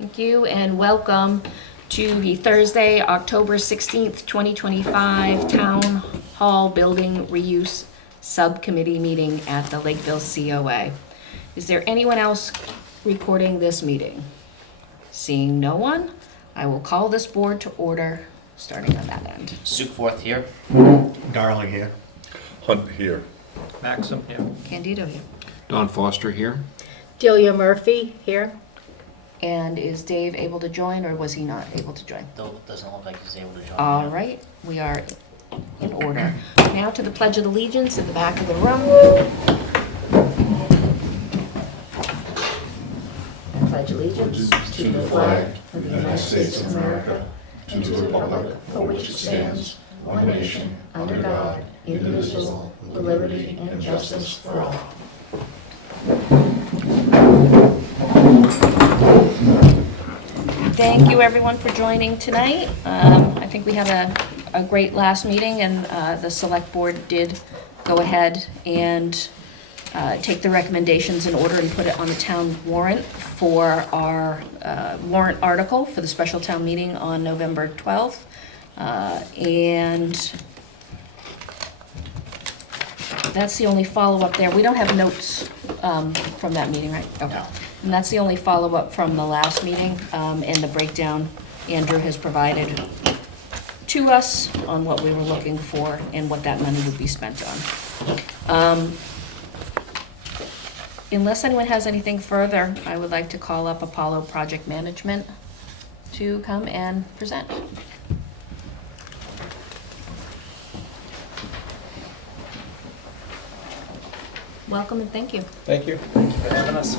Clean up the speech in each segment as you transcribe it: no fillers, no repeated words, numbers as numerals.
Thank you, and welcome to the Thursday, October 16th, 2025 Town Hall Building Reuse Subcommittee meeting at the Lakeville COA. Is there anyone else recording this meeting? Seeing no one, I will call this board to order, starting on that end. Sukforth here. Darling here. Hunt here. Maxim here. Candido here. Don Foster here. Delia Murphy here. And is Dave able to join, or was he not able to join? Though it doesn't look like he's able to join. All right, we are in order. Now to the Pledge of Allegiance at the back of the room. I pledge allegiance to the flag of the United States of America, and to the republic for which it stands, one nation, under God, indivisible, with liberty and justice for all. Thank you, everyone, for joining tonight. I think we had a great last meeting, and the select board did go ahead and take the recommendations in order and put it on the town warrant for our warrant article for the special town meeting on November 12th. And that's the only follow-up there. We don't have notes from that meeting, right? Okay. No. And that's the only follow-up from the last meeting, and the breakdown Andrew has provided to us on what we were looking for and what that money would be spent on. Unless anyone has anything further, I would like to call up Apollo Project Management to come and present. Welcome and thank you. Thank you. Thank you for having us.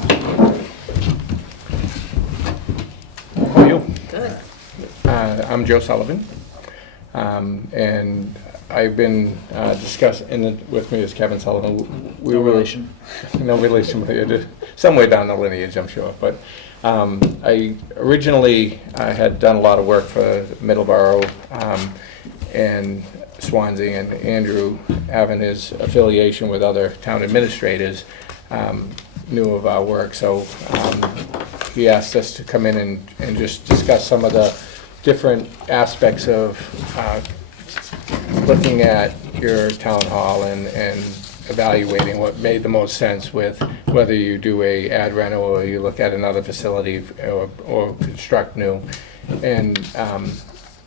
How are you? Good. I'm Joe Sullivan, and I've been discussing, with me is Kevin Sullivan. No relation. No relation, but somewhere down the lineage, I'm sure. But I originally had done a lot of work for Middleborough and Swansea, and Andrew, having his affiliation with other town administrators, knew of our work. So he asked us to come in and just discuss some of the different aspects of looking at your town hall and evaluating what made the most sense with whether you do a ad reno or you look at another facility or construct new. And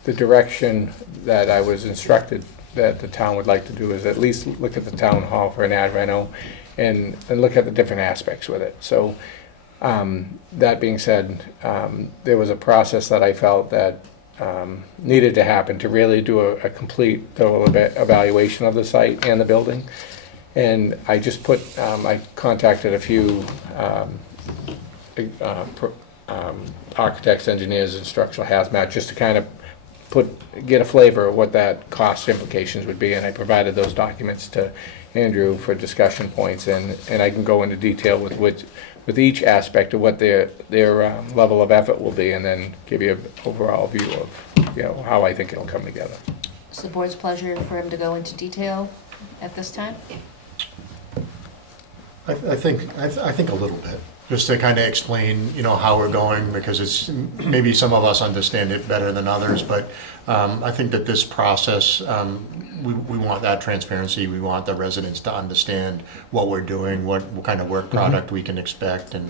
the direction that I was instructed that the town would like to do is at least look at the town hall for an ad reno and look at the different aspects with it. So that being said, there was a process that I felt that needed to happen to really do a complete thorough evaluation of the site and the building. And I just I contacted a few architects, engineers, and structural hazmat just to kind of get a flavor of what that cost implications would be, and I provided those documents to Andrew for discussion points, and I can go into detail with each aspect of what their level of effort will be, and then give you an overall view of how I think it'll come together. It's the board's pleasure for him to go into detail at this time. I think a little bit, just to kind of explain, how we're going, because it's maybe some of us understand it better than others, but I think that this process, we want that transparency. We want the residents to understand what we're doing, what kind of work product we can expect, and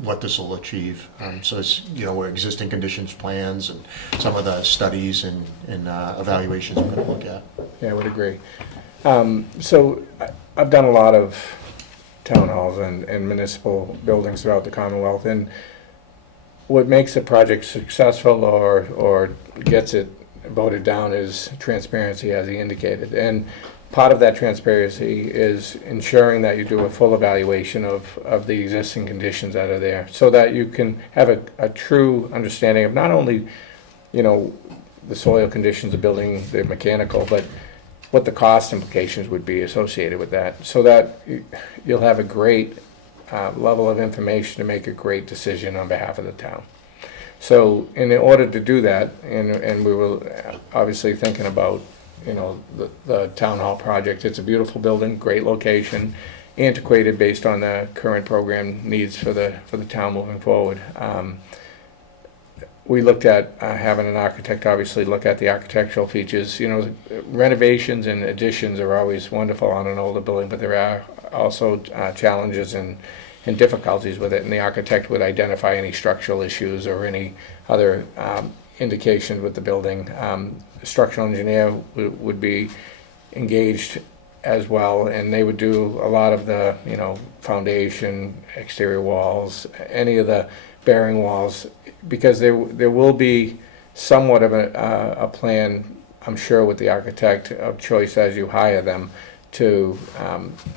what this will achieve. So it's we're existing conditions plans and some of the studies and evaluations we're going to look at. Yeah, I would agree. So I've done a lot of town halls and municipal buildings throughout the Commonwealth, and what makes a project successful or gets it voted down is transparency, as he indicated. And part of that transparency is ensuring that you do a full evaluation of the existing conditions that are there, so that you can have a true understanding of not only the soil conditions of building, the mechanical, but what the cost implications would be associated with that, so that you'll have a great level of information to make a great decision on behalf of the town. So in order to do that, and we were obviously thinking about the town hall project. It's a beautiful building, great location, antiquated based on the current program needs for the town moving forward. We looked at having an architect obviously look at the architectural features. You know, renovations and additions are always wonderful on an older building, but there are also challenges and difficulties with it, and the architect would identify any structural issues or any other indications with the building. The structural engineer would be engaged as well, and they would do a lot of the, you know, foundation, exterior walls, any of the bearing walls, because there will be somewhat of a plan, I'm sure, with the architect of choice as you hire them to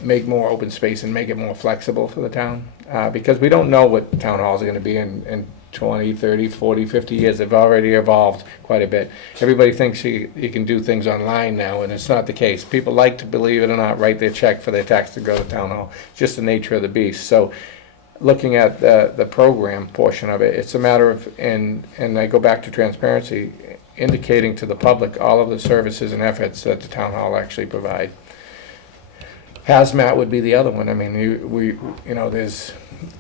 make more open space and make it more flexible for the town, because we don't know what town halls are going to be in 20, 30, 40, 50 years. They've already evolved quite a bit. Everybody thinks you can do things online now, and it's not the case. People like to, believe it or not, write their check for their tax to go to town hall. It's just the nature of the beast. So looking at the program portion of it, it's a matter of, and I go back to transparency, indicating to the public all of the services and efforts that the town hall actually provide. Hazmat would be the other one. I mean, you know, there's,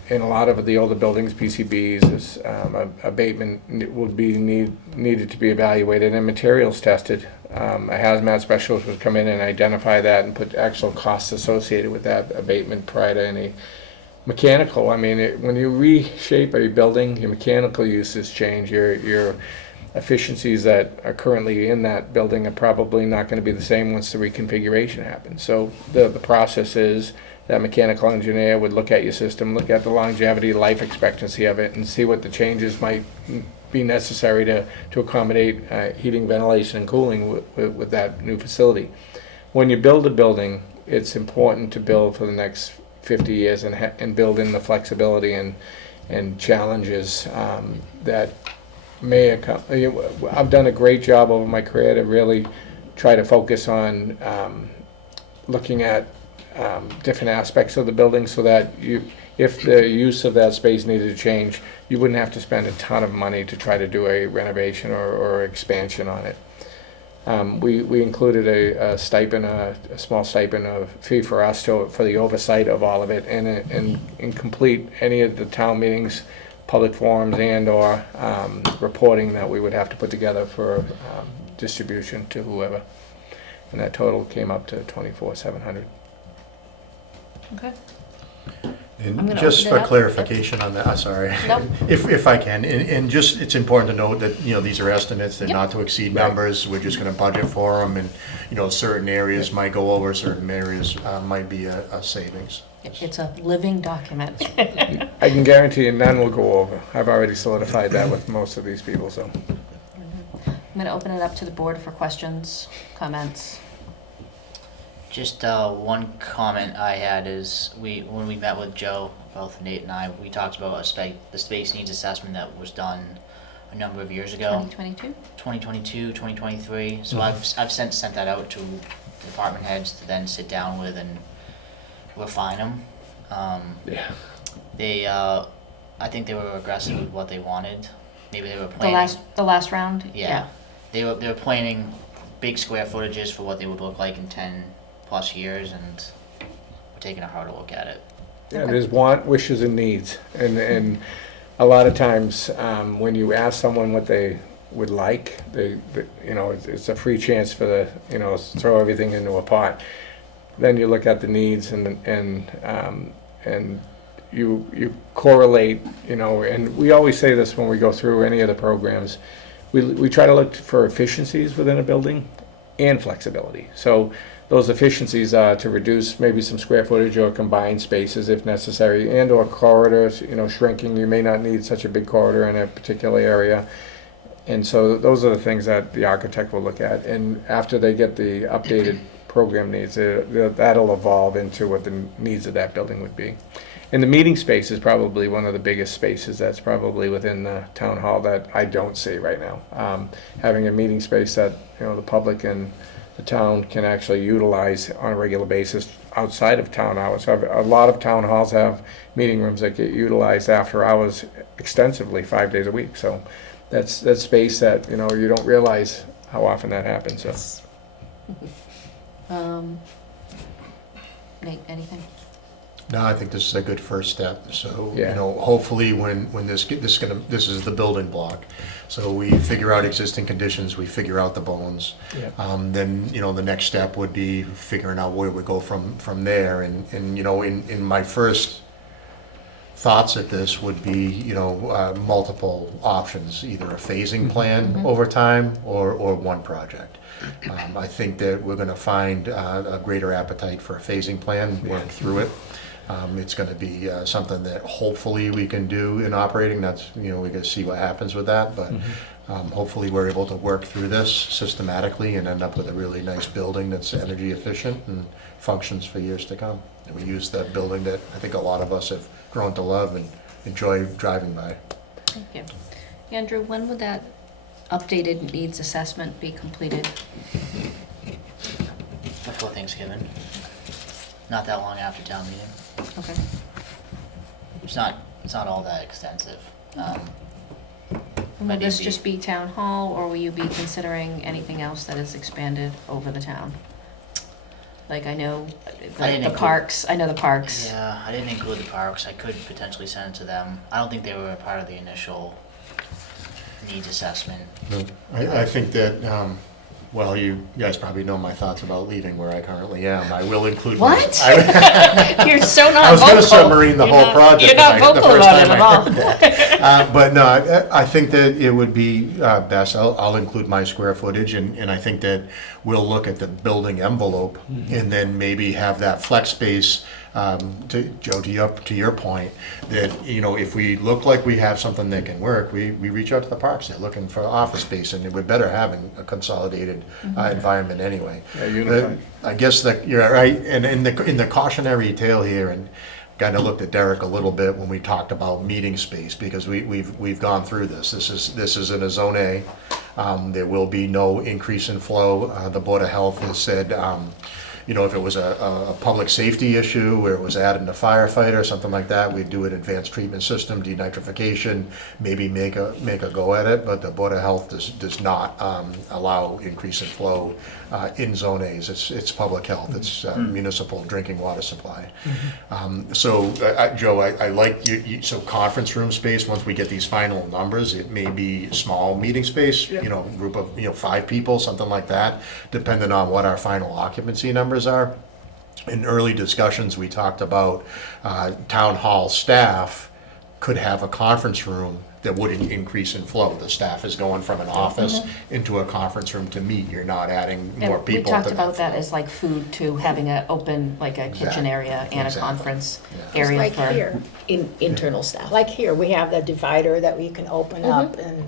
in a lot of the older buildings, PCBs, abatement would be needed to be evaluated and materials tested. A hazmat specialist would come in and identify that and put actual costs associated with that abatement prior to any mechanical. I mean, when you reshape a building, your mechanical uses change. Your efficiencies that are currently in that building are probably not going to be the same once the reconfiguration happens. So the process is that mechanical engineer would look at your system, look at the longevity, life expectancy of it, and see what the changes might be necessary to accommodate heating, ventilation, and cooling with that new facility. When you build a building, it's important to build for the next 50 years and build in the flexibility and challenges that may occur. I've done a great job over my career to really try to focus on looking at different aspects of the building, so that if the use of that space needed to change, you wouldn't have to spend a ton of money to try to do a renovation or expansion on it. We included a stipend, a small stipend of fee for us for the oversight of all of it, and complete any of the town meetings, public forums, and/or reporting that we would have to put together for distribution to whoever. And that total came up to $24,700. Okay. And gonna just open it for up. clarification on that, sorry. Nope. If I can, and just, it's important to note that, you know, these are estimates, they're Yep. not to exceed numbers, we're just gonna budget for them, and, you know, certain areas might go over, certain areas might be a savings. It's a living document. I can guarantee you none will go over. I've already solidified that with most of these people, so. I'm going to open it up to the board for questions, comments. Just one comment I had is when we met with Joe, both Nate and I, we talked about the space needs assessment that was done a number of years ago. 2022? 2022, 2023. So I've since sent that out to department heads to then sit down with and refine them. Yeah. They, I think they were aggressive with what they wanted. Maybe they were planning. The last round? Yeah. They were planning big square footages for what they would look like in 10 plus years, and we're taking a harder look at it. Yeah, Okay. there's want, wishes, and needs, and a lot of times when you ask someone what they would like, they you know, it's a free chance for the, you know, throw everything into a pot. Then you look at the needs and you correlate, you know, and we always say this when we go through any of the programs. We try to look for efficiencies within a building and flexibility. So those efficiencies are to reduce maybe some square footage or combine spaces if necessary, and or corridors, you know, shrinking. You may not need such a big corridor in a particular area. And so those are the things that the architect will look at. And after they get the updated program needs, that'll evolve into what the needs of that building would be. And the meeting space is probably one of the biggest spaces that's probably within the town hall that I don't see right now. Having a meeting space that, you know, the public and the town can actually utilize on a regular basis outside of town hours. A lot of town halls have meeting rooms that get utilized after hours extensively 5 days a week. So that's space that, you know, you don't realize how often that happens. So. Nate, anything? No, I think this is a good first step. So, Yeah. hopefully when this is the building block. So we figure out existing conditions, we figure out the bones. Yeah. Then, the next step would be figuring out where we go from there. And in my first thoughts at this would be, multiple options, either a phasing plan over time or one project. I think that we're gonna find a greater appetite for a phasing plan, work through it. It's gonna be something that hopefully we can do in operating. That's, we gotta see what happens with that, but hopefully we're able to work through this systematically and end up with a really nice building that's energy efficient and functions for years to come. And we use that building that I think a lot of us have grown to love and enjoy driving by. Thank you. Andrew, when would that updated needs assessment be completed? Before Thanksgiving. Not that long after town meeting. Okay. It's not all that extensive. Will But this it'd just be town hall, or will you be considering anything else that is expanded over the town? Like, I know I didn't the include- parks, I know the parks. Yeah, I didn't include the parks. I could potentially send it to them. I don't think they were a part of the initial needs assessment. I think that, well, you guys probably know my thoughts about leaving where I currently am. I will include. What? I You're so not I was vocal. gonna submarine the You're whole not- project. You're not the vocal first about it time at I all. heard that. But no, I think that it would be best, I'll include my square footage, and I think that we'll look at the building envelope and then maybe have that flex space, Joe, to your point, that, if we look like we have something that can work, we reach out to the parks. They're looking for office space, and we're better having a consolidated environment anyway. Yeah, unified. I guess that you're right, and in the cautionary tale here, and kind of looked at Derek a little bit when we talked about meeting space, because we've gone through this. This is in a zone A. There will be no increase in flow. The Board of Health has said, if it was a public safety issue where it was adding a firefighter or something like that, we'd do an advanced treatment system, denitrification, maybe make a go at it, but the Board of Health does not allow increase in flow in zone A's. It's public health, it's municipal drinking water supply. So, Joe, I like so conference room space, once we get these final numbers, it may be small meeting space, group of, 5 people, something like that, depending on what our final occupancy numbers are. In early discussions, we talked about town hall staff could have a conference room that wouldn't increase in flow. The staff is going from an office into a conference room to meet. You're not adding more And people. we talked to about that flow. as like food too, having a open, like a kitchen Exactly. area and a Exactly. conference Yeah. It's area like for. here, Internal staff. like here, we have the divider that we can open up and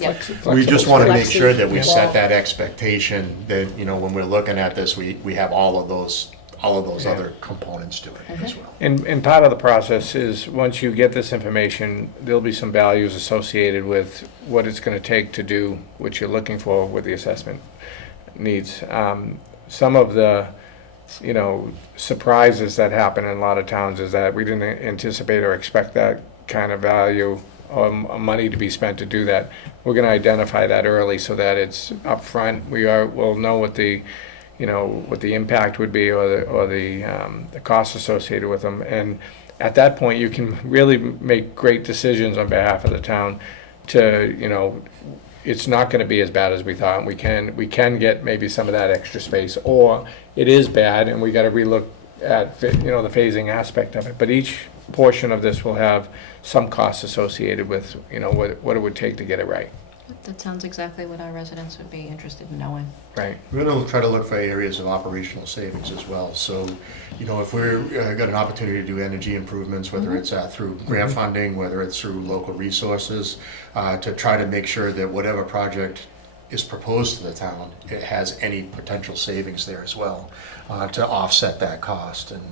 Yep. We just want to make Flexi. sure that we Yeah. set that expectation that, when we're looking at this, we have all of those other components to it as well. And part of the process is, once you get this information, there'll be some values associated with what it's gonna take to do what you're looking for with the assessment needs. Some of the, surprises that happen in a lot of towns is that we didn't anticipate or expect that kind of value or money to be spent to do that. We're gonna identify that early so that it's upfront. We'll know what the, what the impact would be, or the costs associated with them. And at that point, you can really make great decisions on behalf of the town to, it's not gonna be as bad as we thought. We can get maybe some of that extra space, or it is bad and we gotta relook at, the phasing aspect of it. But each portion of this will have some costs associated with, what it would take to get it right, That sounds exactly what our residents would be interested in knowing. right? We're going to try to look for areas of operational savings as well. So, if we're got an opportunity to do energy improvements, whether it's through grant funding, whether it's through local resources, to try to make sure that whatever project is proposed to the town, it has any potential savings there as well, to offset that cost. And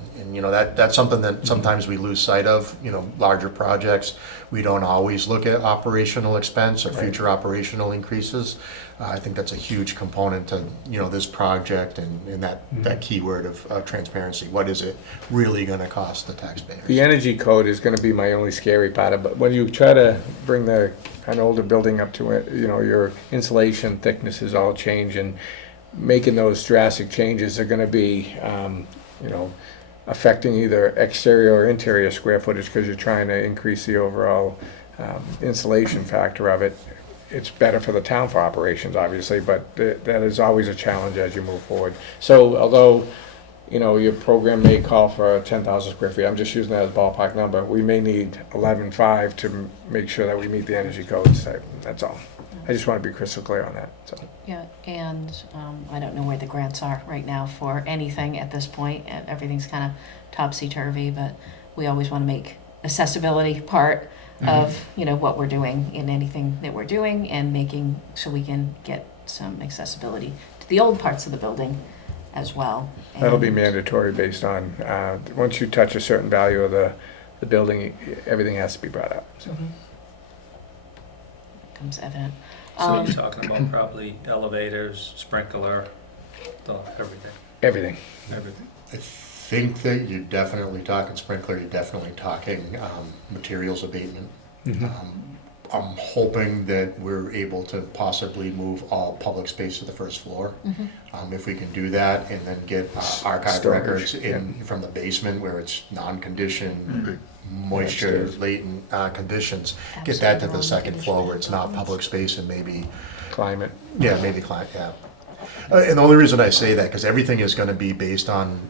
that's something that sometimes we lose sight of. Larger projects, we don't always look at operational expense or future operational increases. I think that's a huge component to, this project and that keyword of transparency. What is it really gonna cost the taxpayers? The energy code is gonna be my only scary part of it. When you try to bring an older building up to it, your insulation thicknesses all change, and making those drastic changes are gonna be, affecting either exterior or interior square footage because you're trying to increase the overall insulation factor of it. It's better for the town for operations, obviously, but that is always a challenge as you move forward. So although, you know, your program may call for 10,000 square feet, I'm just using that as a ballpark number, we may need 11.5 to make sure that we meet the energy codes. That's all. I just want to be crystal clear on that, so. Yeah, and I don't know where the grants are right now for anything at this point. Everything's kind of topsy-turvy, but we always want to make accessibility part of, you know, what we're doing in anything that we're doing, and making so we can get some accessibility to the old parts of the building as well. That'll be And- mandatory based on, once you touch a certain value of the building, everything has to be brought up, so. Becomes evident. So you're talking about probably elevators, sprinkler, everything, Everything. everything. I think that you're definitely talking sprinkler, you're definitely talking materials abatement. I'm hoping that we're able to possibly move all public space to the first floor. If we can do that and then get archived Storage, records in from the basement where it's non-conditioned, moisture latent conditions, get that to the second floor where it's not public space and maybe, Climate. yeah, yeah. And the only reason I say that, because everything is gonna be based on,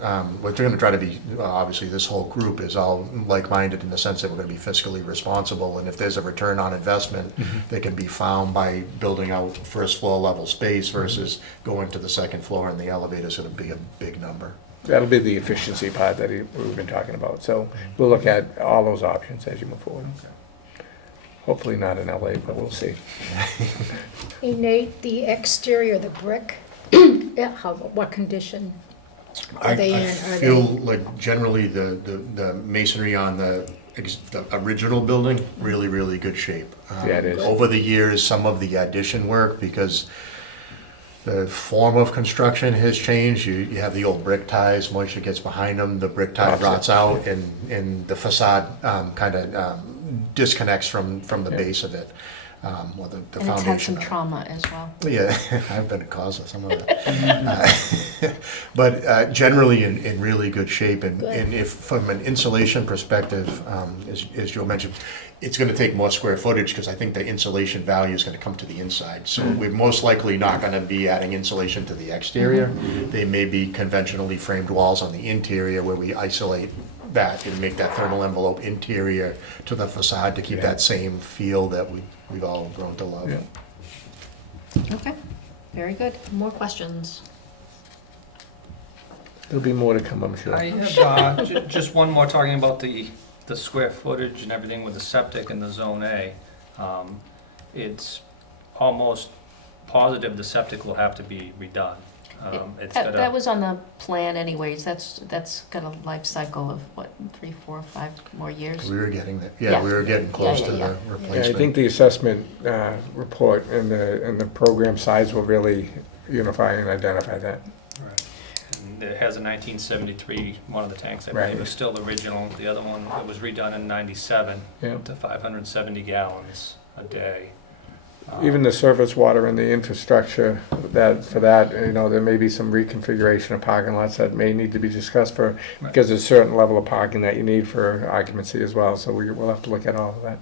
we're gonna try to be, obviously, this whole group is all like-minded in the sense that we're gonna be fiscally responsible, and if there's a return on investment that can be found by building out first floor level space versus going to the second floor, and the elevator's gonna be a big number. That'll be the efficiency part that we've been talking about, so we'll look at all those options as you move forward. Hopefully not in LA, but we'll see. Hey Nate, the exterior, the brick, what condition are they in? I Are feel they- like generally the masonry on the original building, really, really good shape. Yeah, it is. Over the years, some of the addition work, because the form of construction has changed. You have the old brick ties, moisture gets behind them, the brick tie Drops it. rots out, and the facade kind of disconnects from the base of it. Or the And it's had foundation. some trauma as well. Yeah, I've been a cause of some of that. But generally in really good shape, and if, from an insulation perspective, as Joe mentioned, it's gonna take more square footage, because I think the insulation value is gonna come to the inside. So we're most likely not gonna be adding insulation to the exterior. They may be conventionally framed walls on the interior where we isolate that and make that thermal envelope interior to the facade to keep that same feel that we've all grown to love. Yeah. Okay, very good. More questions? There'll be more to come, I'm sure. I have just one more, talking about the square footage and everything with the septic and the Zone A. It's almost positive the septic will have to be redone. It's got That a, was on the plan anyways. That's got a life cycle of what, 3, 4, 5 more years? We were getting there, Yeah. we were getting close Yeah, to yeah, the Yeah, I replacement. think the assessment report and the program size will really unify and identify that. right. And it has a 1973, one of the tanks, I Right. believe, is still original. The other one, it was redone in 97 Yeah. to 570 gallons a day. Even the surface water and the infrastructure for that, you know, there may be some reconfiguration of parking lots that may need to be discussed for, Right. because there's a certain level of parking that you need for occupancy as well, so we'll have to look at all of that.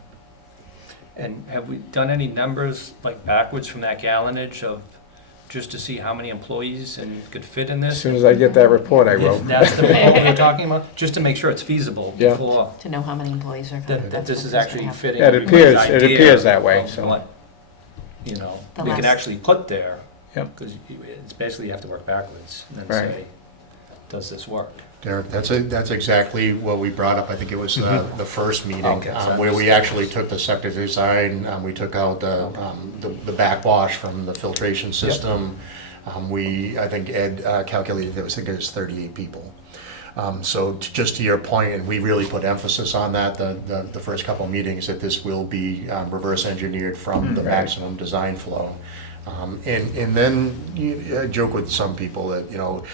And have we done any numbers, like backwards from that gallonage of, just to see how many employees and could fit in As this? soon as I get that report, I will. If that's the what we're talking about, just to make sure it's feasible Yeah. before, To know how many employees are coming. that this is actually fitting. Yeah, it everybody's appears- it idea appears that way, of so. what, you know, The we can last- actually put there. Yep. Because it's basically, you have to work backwards and then Right. say, does this work? Derek, that's exactly what we brought up, I think it was the first meeting, Okay, so where we that's- actually took the septic design, we took out the backwash from the filtration system. I think Ed calculated there was, I think it was 38 people. So just to your point, and we really put emphasis on that, the first couple of meetings, that this will be reverse engineered from the Right. maximum design flow. And then I joke with some people that, you know,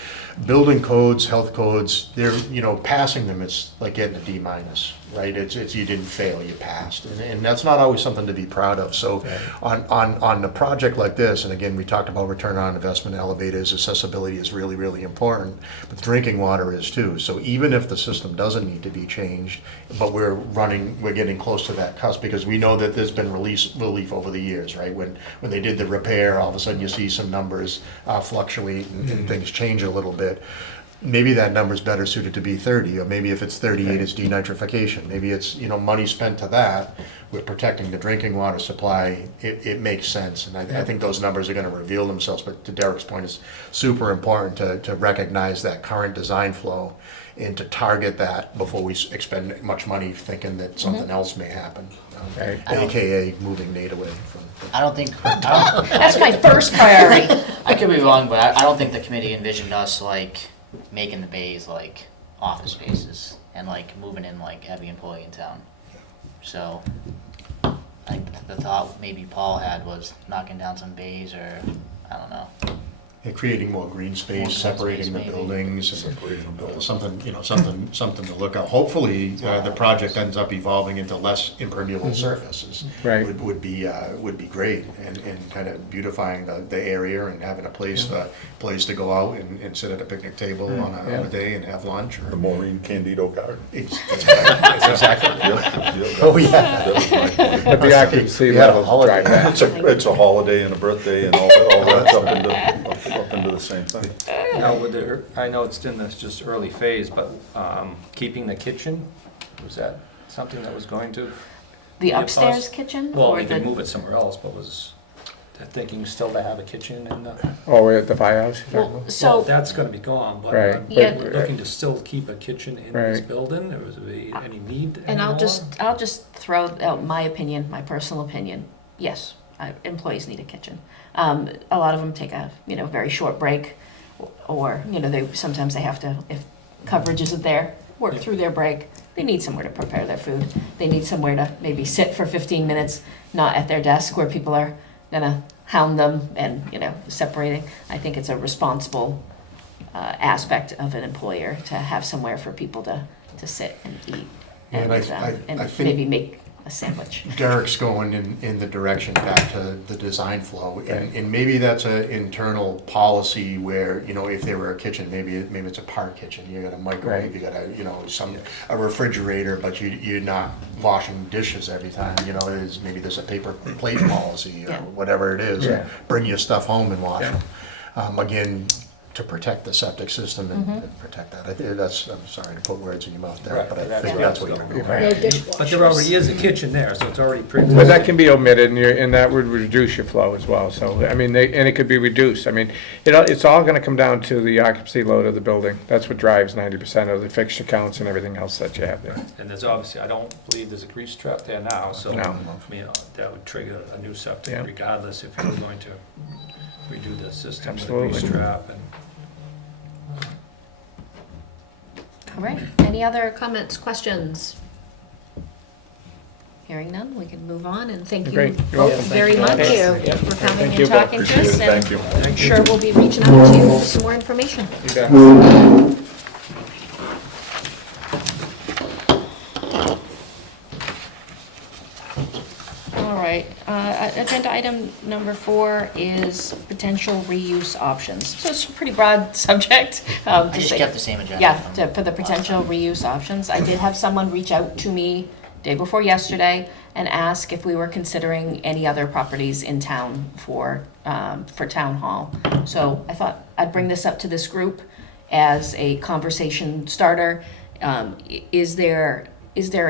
building codes, health codes, they're, you know, passing them is like getting a D minus. right? It's you didn't fail, you passed, and that's not always something to be proud of. So on a project like this, and again, we talked about return on investment, elevators, accessibility is really, really important, but drinking water is too. So even if the system doesn't need to be changed, but we're getting close to that cusp, because we know that there's been relief over the years, right? When they did the repair, all of a sudden you see some numbers fluctuate and things change a little bit. Maybe that number's better suited to be 30, or maybe if it's 38, it's denitrification. Maybe it's, money spent to that with protecting the drinking water supply. It makes sense, and I think those numbers are gonna reveal themselves, but to Derek's point, it's super important to recognize that current design flow and to target that before we expend much money thinking that something else may happen. Right. AKA moving Nate away from. That's my first priority. I could be wrong, but I don't think the committee envisioned us like making the bays like office spaces and like moving in like every employee in town. So I think the thought maybe Paul had was knocking down some bays, or I don't know. And creating more green space, More green separating space, the maybe. buildings, and something to look at. Hopefully, the project ends up evolving into less impermeable surfaces. Right. Would be great, and kind of beautifying the area and having a place to go out and sit at a picnic table on a day and have lunch. The Maureen Candido Garden. That's exactly. Yep. Oh, yeah. That was my- But the occupancy We had a levels holiday. drive that. It's a holiday and a birthday and all that's up into the same thing. Now, I know it's in this just early phase, but keeping the kitchen, was that something that was going to? The Yeah, upstairs plus- kitchen? Well, or we could the- move it somewhere else, but was thinking still to have a kitchen in the, Oh, we're at the firehouse? you're talking Well, about? well, so, that's gonna be gone, but Right, Yeah. we're looking to still keep a kitchen in this Right. building, or was there any need and I'll anymore? I'll just throw out my opinion, my personal opinion. Yes, employees need a kitchen. A lot of them take a, very short break, or, sometimes they have to, if coverage isn't there, work through their break. They need somewhere to prepare their food. They need somewhere to maybe sit for 15 minutes, not at their desk where people are gonna hound them and, separating. I think it's a responsible aspect of an employer to have somewhere for people to sit and eat And and, I and think- maybe make a sandwich. Derek's going in the direction back to the design flow, and maybe that's an internal policy where, if there were a kitchen, maybe it's a park kitchen, you got a microwave, Right. you got a refrigerator, but you're not washing dishes every time, maybe there's a paper plate policy, or Yeah. whatever it is. Yeah. Bring your stuff home and wash Yeah. them. Again, to protect the septic system and protect that. I'm sorry to put words in your mouth there, Right, but I that's- think that's what you're going. Right. No dishwashers. But there already is a kitchen there, so it's already pre. But that can be omitted, and that would reduce your flow as well, so, and it could be reduced, it's all gonna come down to the occupancy load of the building. That's what drives 90% of the fixture counts and everything else that you have there. And there's obviously, I don't believe there's a grease trap there now, so, No. that would trigger a new septic Yeah. regardless if you were going to redo the system with a Absolutely. grease trap and. All right, any other comments, questions? Hearing none, we can move on, and thank you Great. You're welcome. both very much Thank you. for coming Thank and you both. talking to Appreciate us. it. And Thank you. I'm sure we'll be reaching out to you with some more information. You bet. All right, agenda item number 4 is potential reuse options. So it's a pretty broad subject. I just kept the same agenda. Yeah, from for the last potential time. reuse options. I did have someone reach out to me day before yesterday and ask if we were considering any other properties in town for town hall. So I thought I'd bring this up to this group as a conversation starter. Is there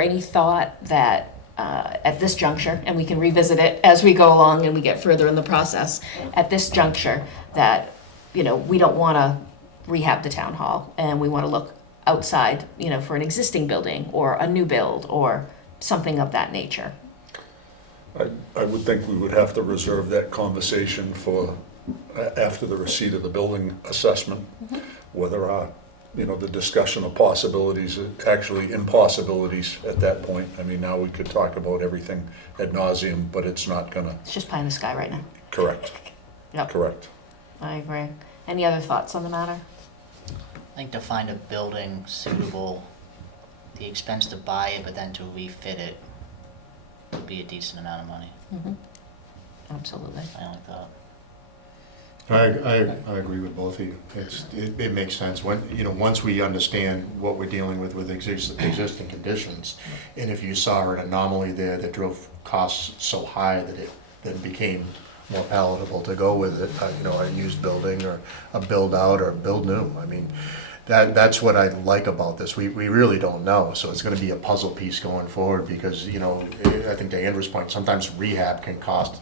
any thought that at this juncture, and we can revisit it as we go along and we get further in the process, at this juncture, that, we don't want to rehab the town hall, and we want to look outside, for an existing building, or a new build, or something of that nature? I would think we would have to reserve that conversation for after the receipt of the building assessment, whether the discussion of possibilities, actually impossibilities at that point. Now we could talk about everything ad nauseum, but it's not gonna, It's just pie in the sky right now. correct, Yep, correct. I agree. Any other thoughts on the matter? I think to find a building suitable the expense to buy it, but then to refit it would be a decent amount of money. Absolutely. I only thought. I agree with both of you. It makes sense when, once we understand what we're dealing with existing conditions, and if you saw an anomaly there that drove costs so high that it then became more palatable to go with it, a used building or a build out or build new. I mean, that's what I like about this. We really don't know, so it's gonna be a puzzle piece going forward because, I think to Andrew's point, sometimes rehab can cost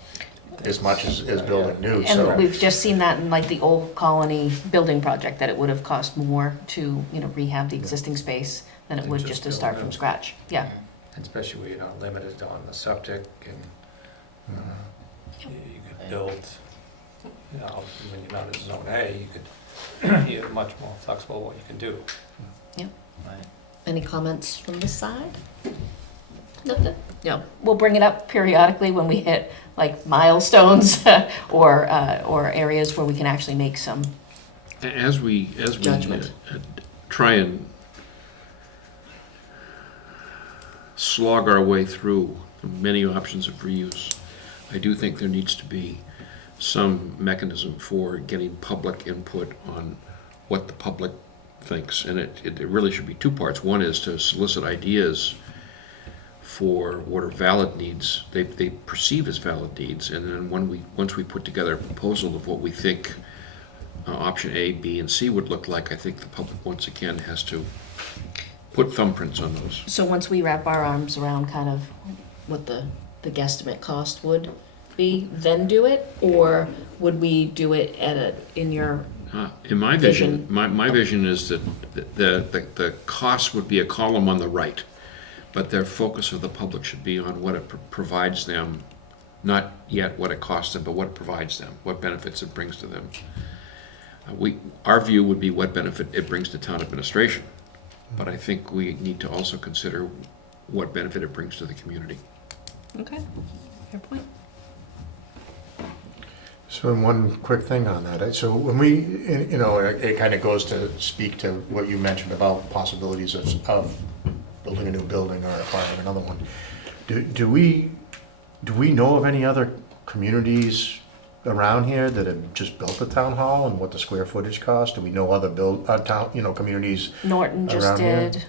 as much as building new, so. And we've just seen that in like the old colony building project, that it would have cost more to, rehab the existing space than it Than would just just to build start new. from scratch. Yeah. Especially where you're not limited on the septic and you could build, when you're not in zone A, you're much more flexible what you can do. Right. Any comments from this side? Nothing? No. We'll bring it up periodically when we hit like milestones or areas where we can actually make some As we Judgment. try and slog our way through the many options of reuse, I do think there needs to be some mechanism for getting public input on what the public thinks. And it really should be two parts. One is to solicit ideas for what are valid needs, they perceive as valid needs, and then once we put together a proposal of what we think option A, B, and C would look like, I think the public once again has to put thumbprints on those. So once we wrap our arms around kind of what the guesstimate cost would be, then do it? Or would we do it in your, In my vision, my vision is that the cost would be a column on the right, but their focus of the public should be on what it provides them, not yet what it costs them, but what it provides them, what benefits it brings to them. Our view would be what benefit it brings to town administration, but I think we need to also consider what benefit it brings to the community. okay, fair point. So one quick thing on that. So when we, it kind of goes to speak to what you mentioned about possibilities of building a new building or acquiring another one. Do we know of any other communities around here that have just built a town hall and what the square footage cost? Do we know other communities? Norton just Around here? did,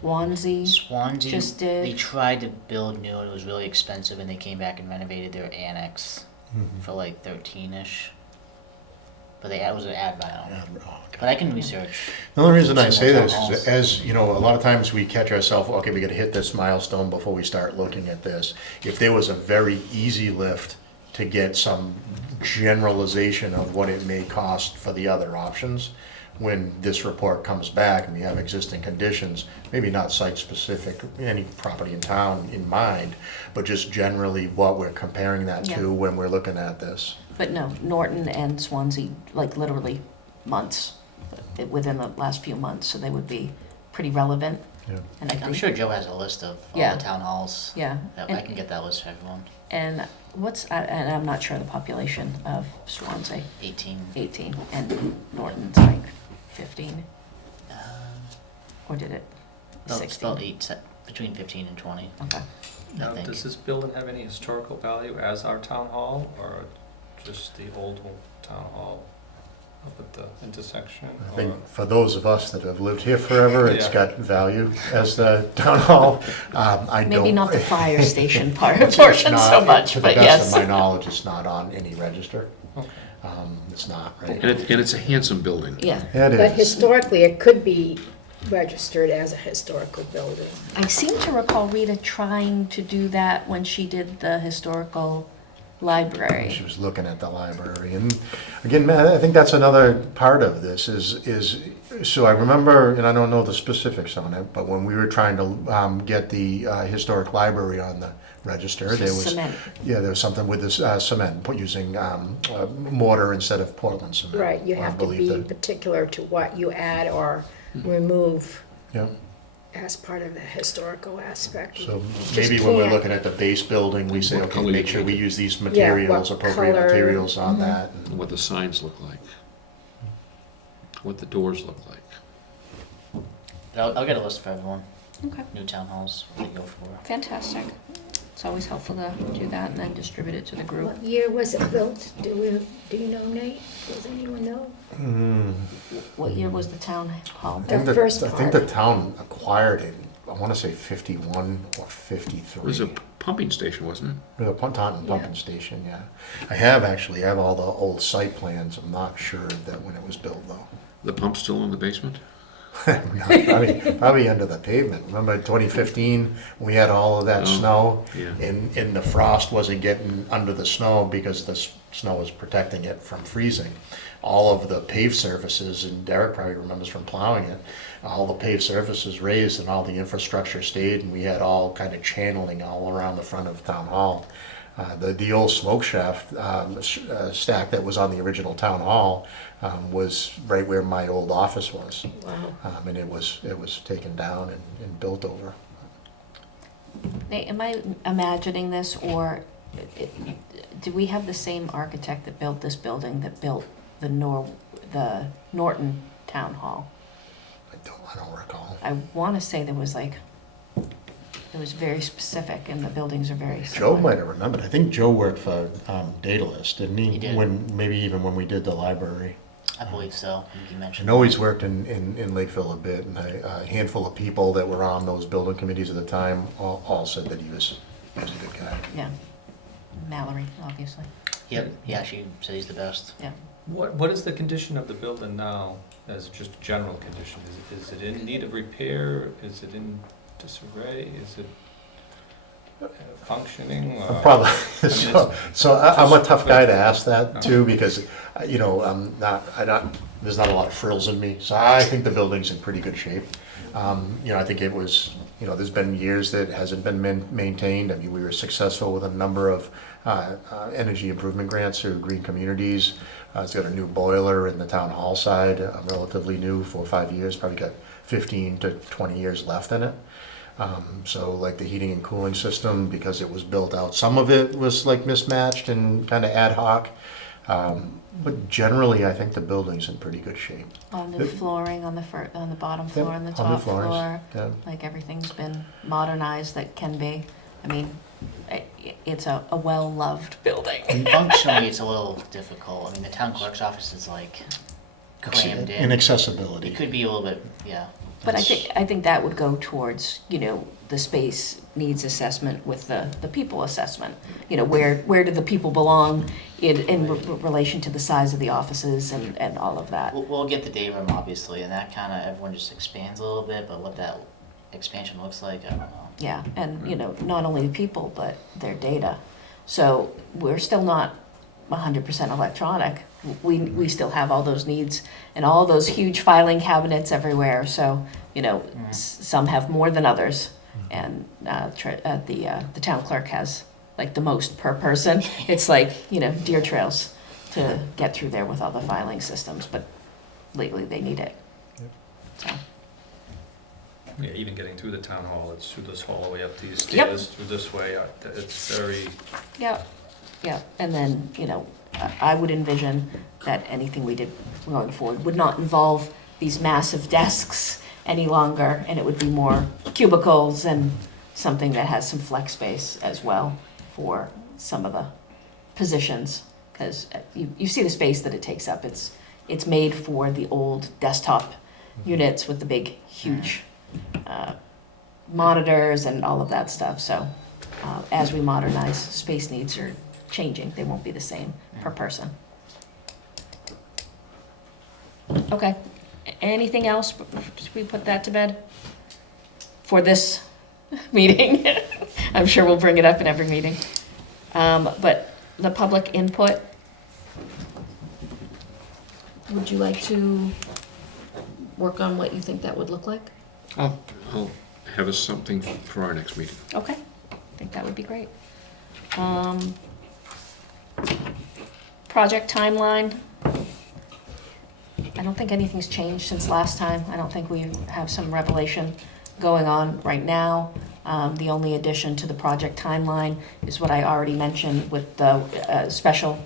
Swansea. Swansea, Just did. they tried to build new, it was really expensive, and they came back and renovated their annex for like 13-ish. But it was an ad buy, I don't know. But I can research. The only reason I Some say more this town halls. is, as a lot of times we catch ourselves, okay, we gotta hit this milestone before we start looking at this. If there was a very easy lift to get some generalization of what it may cost for the other options, when this report comes back and we have existing conditions, maybe not site-specific, any property in town in mind, but just generally what we're comparing that Yeah. to when we're looking at this. But no, Norton and Swansea, like literally months, within the last few months, so they would be pretty relevant. Yeah. And I I'm think, sure Joe has a list of all Yeah. the town halls. yeah. Yep, I can get that list for everyone. And and I'm not sure the population of Swansea, 18. 18, and Norton's like 15, or did it? It's 16? about between 15 and 20, Okay. Now, think. does this building have any historical value as our town hall, or just the old town hall up at the intersection? I think or- for those of us that have lived here forever, it's Yeah. got value as the town hall. I don't. Maybe not the fire station It's portion not- so much, To but the best of yes. my knowledge, it's not on any register. Okay. It's not, right? And it's a handsome building. Yeah. It But is. historically, it could be registered as a historical building. I seem to recall Rita trying to do that when she did the historical library. She was looking at the library, and again, man, I think that's another part of this is, so I remember, and I don't know the specifics on it, but when we were trying to get the historic library on the register, there was. Cement. Yeah, there was something with this cement, using mortar instead of Portland cement. Right, you I have to believe be that. particular to what you add or remove Yeah, as part of the historical aspect. so Just maybe when we're can't. looking at the base building, we say, What okay, color make you sure we make it. use these materials, what appropriate color, materials on mhm. that. And what the signs look like, what the doors look like. I'll get a list for everyone, Okay, new town halls, what they go for. fantastic. It's always helpful to do that and then distribute it to the group. What year was it built? Do you know, Nate? Does anyone know? What year was the town hall? The first I think the part. town acquired it, I wanna say 51 or 53. It was a pumping station, wasn't it? The Taunton Yeah. pumping station, yeah. I have all the old site plans. I'm not sure that when it was built though. The pump's still in the basement? Probably under the pavement. Remember 2015, we had all of that Oh, snow? yeah. And the frost wasn't getting under the snow because the snow was protecting it from freezing. All of the paved surfaces, and Derek probably remembers from plowing it, all the paved surfaces raised and all the infrastructure stayed, and we had all kind of channeling all around the front of Town Hall. The old smoke shaft stack that was on the original Town Hall was right where my old office was. Wow. And it was taken down and built over. Nate, am I imagining this, or do we have the same architect that built this building that built the Norton Town Hall? I don't recall. I want to say there was like, it was very specific and the buildings are very Joe similar. might have remembered. I think Joe worked for Daedalus, didn't he? He did. Maybe even when we did the library. I believe so, I think you I mentioned. know he's worked in Lakeville a bit, and a handful of people that were on those building committees at the time all said that he was a good guy. Yeah. Mallory, obviously. Yep, he actually said he's the best. Yeah. What is the condition of the building now, as just general condition? Is it in need of repair? Is it in disarray? Is it functioning? Probably. mean, I'm a tough guy to ask that too, because there's not a lot of frills in me. So I think the building's in pretty good shape. I think it was, there's been years that it hasn't been maintained. I mean, we were successful with a number of energy improvement grants through Green Communities. It's got a new boiler in the town hall side, relatively new, 4 or 5 years, probably got 15 to 20 years left in it. So like the heating and cooling system, because it was built out, some of it was like mismatched and kind of ad hoc. But generally, I think the building's in pretty good shape. All new flooring on the bottom floor and the all new top floors, floor. yeah. Like everything's been modernized that can be. I mean, it's a well-loved building. Functionally, it's a little difficult. I mean, the town clerk's office is like crammed in. Inaccessibility. It could be a little bit, yeah. But I It's- think that would go towards, the space needs assessment with the people assessment. Where do the people belong in relation to the size of the offices and all of that. We'll get the day room, obviously, and that kind of, everyone just expands a little bit, but what that expansion looks like, I don't know. Yeah, and, not only the people, but their data. So we're still not 100% electronic. We still have all those needs and all those huge filing cabinets everywhere. So, some have more than others. And the town clerk has like the most per person. It's like, deer trails to get through there with all the filing systems, but lately they need it. So, Yeah, even getting through the town hall, it's through this hallway, up these Yep. stairs, through this way. It's very, yeah, and then, I would envision that anything we did going forward would not involve these massive desks any longer, and it would be more cubicles and something that has some flex space as well for some of the positions, because you see the space that it takes up. It's made for the old desktop units with the big, huge monitors and all of that stuff. So as we modernize, space needs are changing. They won't be the same per person. Okay. Anything else? Should we put that to bed for this meeting? I'm sure we'll bring it up in every meeting. But the public input, would you like to work on what you think that would look like? I'll have us something for our next meeting. Okay, I think that would be great. Project timeline. I don't think anything's changed since last time. I don't think we have some revelation going on right now. The only addition to the project timeline is what I already mentioned with the special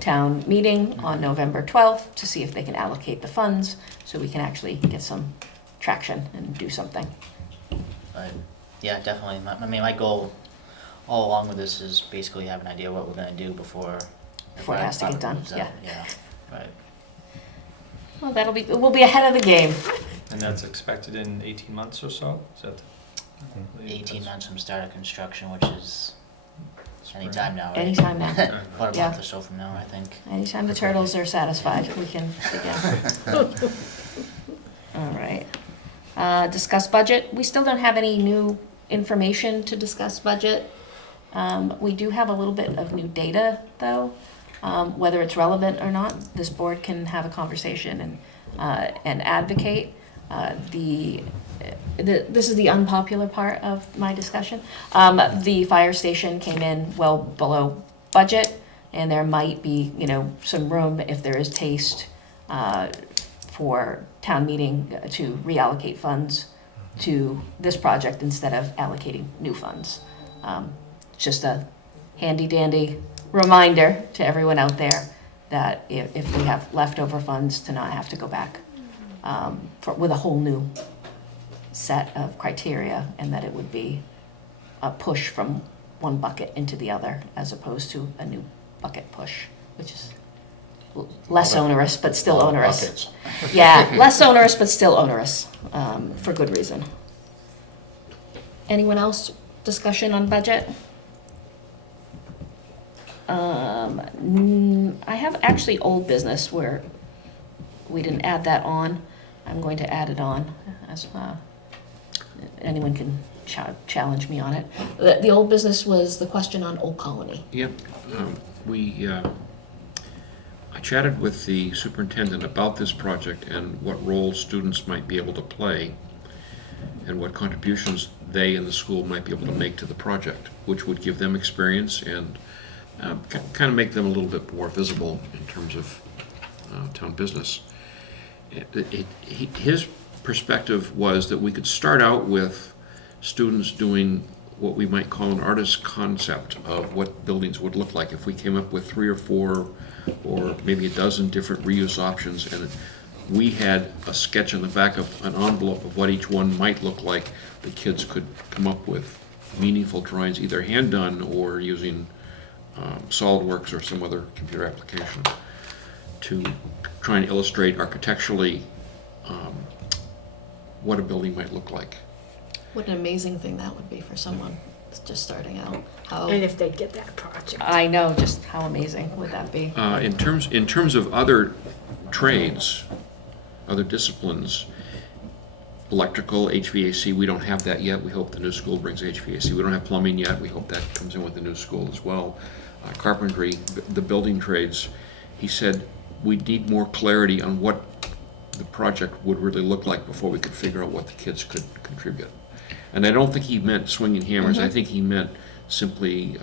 town meeting on November 12th to see if they can allocate the funds so we can actually get some traction and do something. But, yeah, definitely, my goal all along with this is basically have an idea what we're gonna do before. Before it has to get done, yeah. Yeah, right. Well, we'll be ahead of the game. And that's expected in 18 months or so? Is that? 18 months from start of construction, which is anytime now, right? Anytime now. About a Yeah. month or so from now, I think. Anytime the turtles are satisfied, we can begin. All right. Discuss budget. We still don't have any new information to discuss budget. We do have a little bit of new data, though. Whether it's relevant or not, this board can have a conversation and advocate. This is the unpopular part of my discussion. The fire station came in well below budget, and there might be, some room if there is taste for town meeting to reallocate funds to this project instead of allocating new funds. Just a handy dandy reminder to everyone out there that if we have leftover funds, to not have to go back with a whole new set of criteria, and that it would be a push from one bucket into the other as opposed to a new bucket push, which is less onerous but still onerous. Buckets. Yeah, less onerous but still onerous, for good reason. Anyone else? Discussion on budget? I have actually old business where we didn't add that on. I'm going to add it on as anyone can challenge me on it. The old business was the question on Old Colony. Yep, I chatted with the superintendent about this project and what role students might be able to play and what contributions they and the school might be able to make to the project, which would give them experience and kind of make them a little bit more visible in terms of town business. His perspective was that we could start out with students doing what we might call an artist's concept of what buildings would look like if we came up with 3 or 4 or maybe a dozen different reuse options, and we had a sketch on the back of an envelope of what each one might look like. The kids could come up with meaningful drawings, either hand done or using SolidWorks or some other computer application, to try and illustrate architecturally what a building might look like. What an amazing thing that would be for someone that's just starting out. And if they get that project. I know, just how amazing would that be? In terms of other trades, other disciplines, electrical, HVAC, we don't have that yet. We hope the new school brings HVAC. We don't have plumbing yet. We hope that comes in with the new school as well. Carpentry, the building trades, he said we need more clarity on what the project would really look like before we could figure out what the kids could contribute. And I don't think he meant swinging hammers. Mm-hmm. I think he meant simply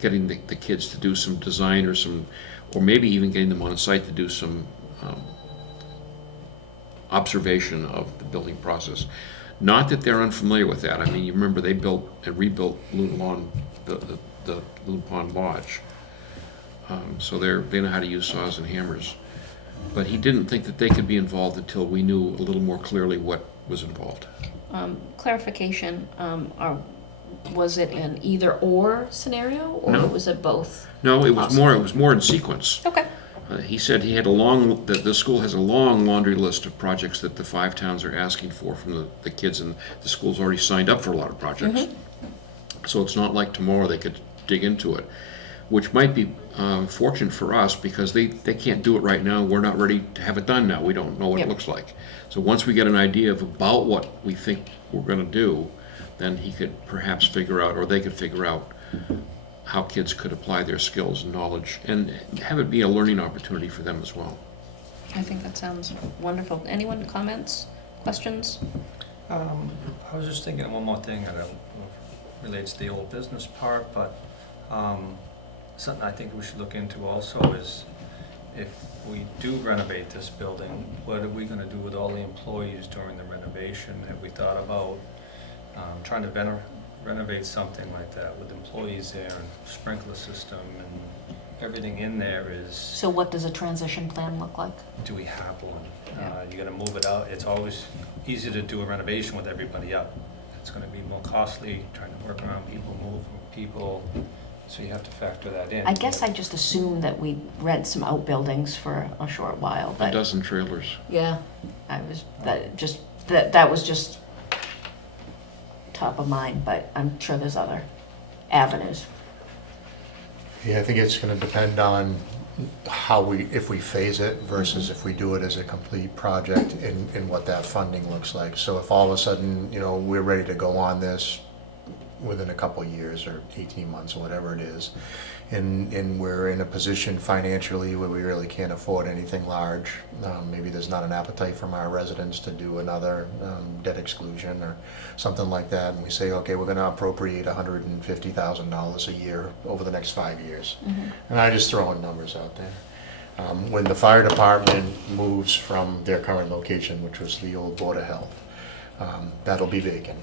getting the kids to do some design or maybe even getting them on site to do some observation of the building process. Not that they're unfamiliar with that. I mean, you remember they built and rebuilt the Loon Pond Lodge. So they know how to use saws and hammers. But he didn't think that they could be involved until we knew a little more clearly what was involved. Clarification, was it an either-or scenario, or No. was it both? No, it was Possible. more. It was more in sequence. Okay. He said he had that the school has a long laundry list of projects that the 5 towns are asking for from the kids, and the school's already signed up for a lot of projects. Mm-hmm. So it's not like tomorrow they could dig into it, which might be fortunate for us because they can't do it right now. We're not ready to have it done now. We don't know what Yep. it looks like. So once we get an idea of about what we think we're going to do, then he could perhaps figure out, or they could figure out, how kids could apply their skills and knowledge and have it be a learning opportunity for them as well. I think that sounds wonderful. Anyone, comments, questions? I was just thinking of one more thing, I don't know if it relates to the old business part, but something I think we should look into also is if we do renovate this building, what are we gonna do with all the employees during the renovation? Have we thought about trying to renovate something like that with employees there and sprinkler system and everything in there is, So what does a transition plan look like? do we have one? Yeah. You gotta move it out. It's always easy to do a renovation with everybody up. It's gonna be more costly, trying to work around people, move people, so you have to factor that in. I guess I just assumed that we rent some outbuildings for a short while, A but, dozen trailers. yeah, that was just top of mind, but I'm sure there's other avenues. Yeah, I think it's gonna depend on if we phase it versus if we do it as a complete project and what that funding looks like. So if all of a sudden, we're ready to go on this within a couple of years or 18 months or whatever it is, and we're in a position financially where we really can't afford anything large, maybe there's not an appetite from our residents to do another debt exclusion or something like that, and we say, okay, we're gonna appropriate $150,000 a year over the next 5 years. And I'm just throwing numbers out there. When the fire department moves from their current location, which was the old Board of Health, that'll be vacant.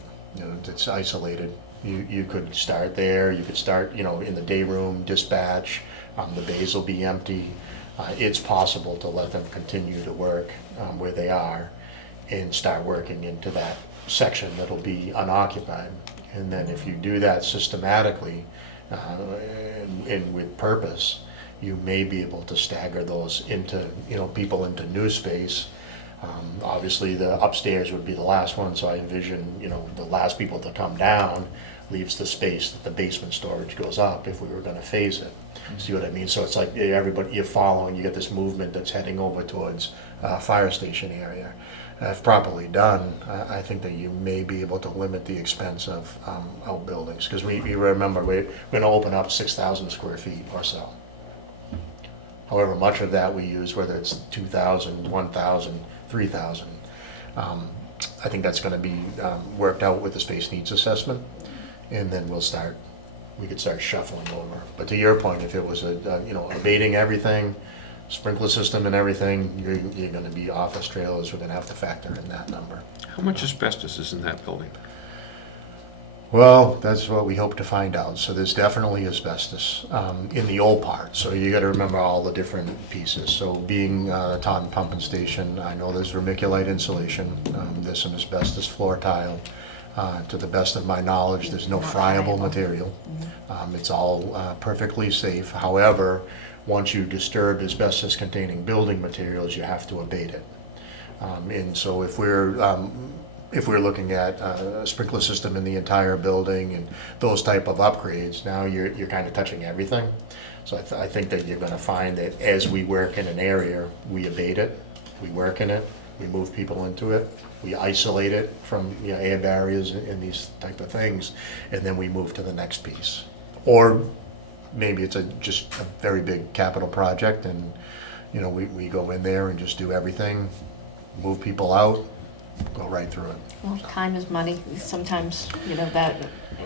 It's isolated. You could start there, you could start, in the day room, dispatch, the bays will be empty. It's possible to let them continue to work where they are and start working into that section that'll be unoccupied. And then if you do that systematically and with purpose, you may be able to stagger those into, people into new space. Obviously, the upstairs would be the last one, so I envision, the last people to come down leaves the space that the basement storage goes up if we were gonna phase it. See what I mean? So it's like everybody, you're following, you get this movement that's heading over towards fire station area. If properly done, I think that you may be able to limit the expense of outbuildings, because we remember, we're gonna open up 6,000 square feet or so. However much of that we use, whether it's 2,000, 1,000, 3,000, I think that's gonna be worked out with the space needs assessment, and then we could start shuffling over. But to your point, if it was abating everything, sprinkler system and everything, you're gonna be office trailers, we're gonna have to factor in that number. How much asbestos is in that building? Well, that's what we hope to find out. So there's definitely asbestos in the old part. So you gotta remember all the different pieces. So being a Taunton pumping station, I know there's vermiculite insulation, there's some asbestos floor tile. To the best of my knowledge, there's no friable material. It's all perfectly safe. However, once you disturb asbestos-containing building materials, you have to abate it. And so if we're looking at a sprinkler system in the entire building and those type of upgrades, now you're kind of touching everything. So I think that you're going to find that as we work in an area, we abate it, we work in it, we move people into it, we isolate it from air barriers and these type of things, and then we move to the next piece. Or maybe it's just a very big capital project, and we go in there and just do everything, move people out, go right through it. Well, time is money. Sometimes, that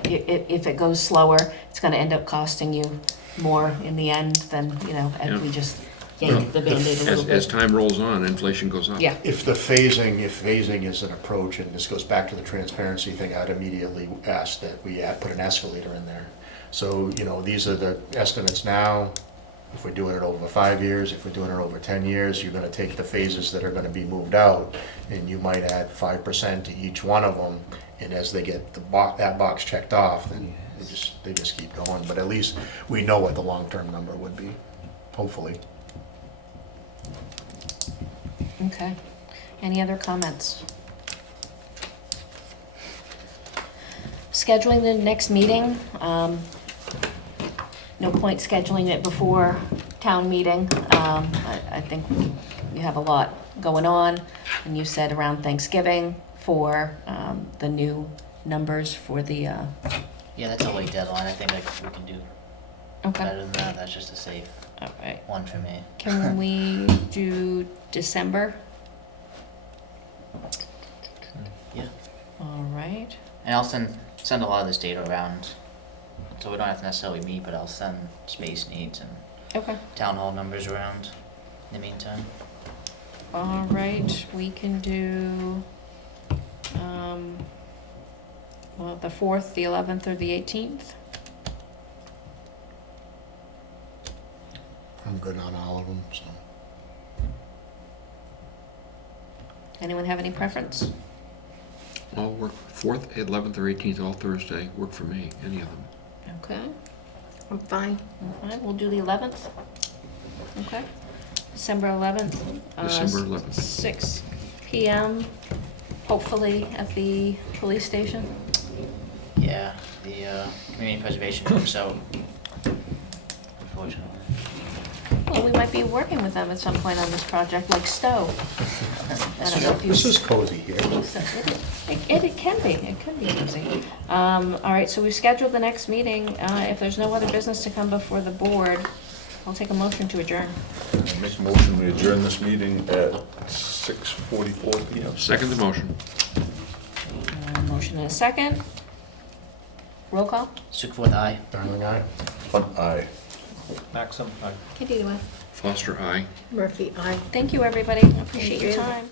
if it goes slower, it's gonna end up costing you more in the end than, and we just yank the Band-Aid a little As bit. time rolls on, inflation goes up. Yeah, If phasing is an approach, and this goes back to the transparency thing, I'd immediately ask that we put an escalator in there. So, these are the estimates now. If we're doing it over 5 years, if we're doing it over 10 years, you're gonna take the phases that are gonna be moved out, and you might add 5% to each one of them, and as they get that box checked off, then they just keep going. But at least we know what the long-term number would be, hopefully. okay. Any other comments? Scheduling the next meeting, no point scheduling it before town meeting. I think you have a lot going on, and you said around Thanksgiving for the new numbers for the, Yeah, that's a late deadline. I think we can do better okay, than that. That's just a safe all right. one for me. Can we do December? Yeah. All right. And I'll send a lot of this data around, so we don't have to necessarily meet, but I'll send space needs and Okay. town hall numbers around in the meantime. All right, we can do, the 4th, the 11th, or the 18th? I'm good on all of them, so. Anyone have any preference? All work, 4th, 11th, or 18th, all Thursday, work for me, any of them. Okay, I'm fine. all right, we'll do the 11th. Okay, December 11th. December 11th. 6 PM, hopefully at the police station. Yeah, the community preservation works out, unfortunately. Well, we might be working with them at some point on this project, like Stowe. I don't know if you- This is cozy here. It can be, it can be easy. All right, so we've scheduled the next meeting. If there's no other business to come before the board, I'll take a motion to adjourn. I make a motion, we adjourn this meeting at 6:44 PM. Second the motion. Motion and a second. Roll call. Sukhvoth, aye. Darling, aye. Hunt, aye. Maxim, Katie, do I? Foster, aye. Murphy, aye. Thank you, everybody. Appreciate your Thank you. time.